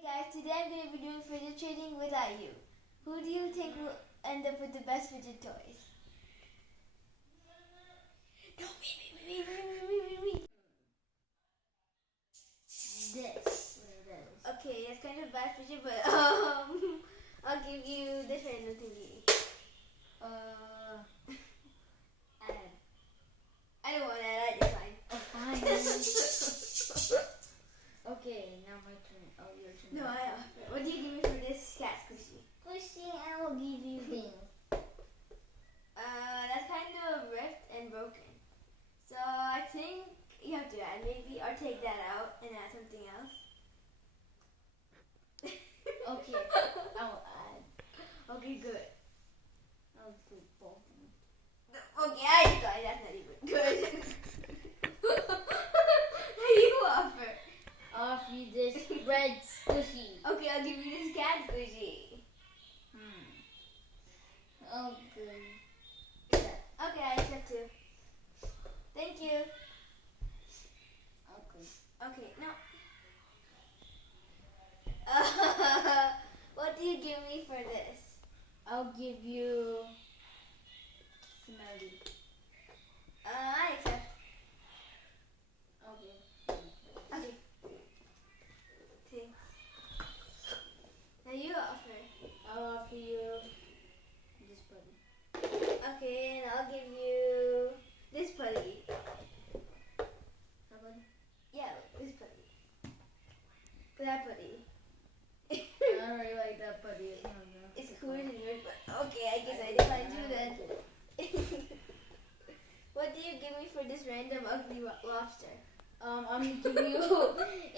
Hey guys, today I'm going to be doing fidget trading with Ayu. Who do you think will end up with the best fidget toys? No, me. This. Okay, that's kind of bad fidget, but I'll give you this random thingy. Add. I don't want that, I decline. Oh, fine. Okay, now my turn. Oh, your turn. No, I offer. What do you give me for this cat squishy? Squishy, I will give you things. That's kind of ripped and broken. So I think you have to add maybe, or take that out and add something else. Okay, I will add. Okay, good. I'll put both of them. Okay, I decline. That's not even good. You offer. I'll offer you this red squishy. Okay, I'll give you this cat squishy. Okay. Okay, I accept too. Thank you. Okay. Okay, now. What do you give me for this? I'll give you Smelly. I accept. Okay. Okay. Thanks. Now you offer. I'll offer you this buddy. Okay, and I'll give you this putty. That buddy? Yeah, this putty. That putty. I don't really like that buddy. It's cooler than yours, but okay, I guess I decline too then. What do you give me for this random ugly lobster? I'm gonna give you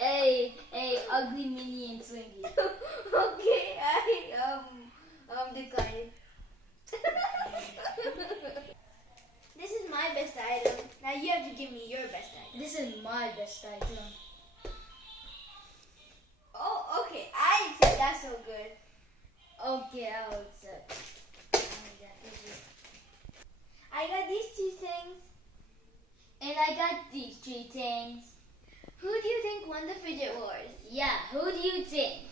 a ugly minion swingy. Okay, I decline. This is my best item. Now you have to give me your best item. This is my best item. Oh, okay, I accept. That's so good. Okay, I'll accept. I got these two things. And I got these three things. Who do you think won the fidget wars? Yeah, who do you think?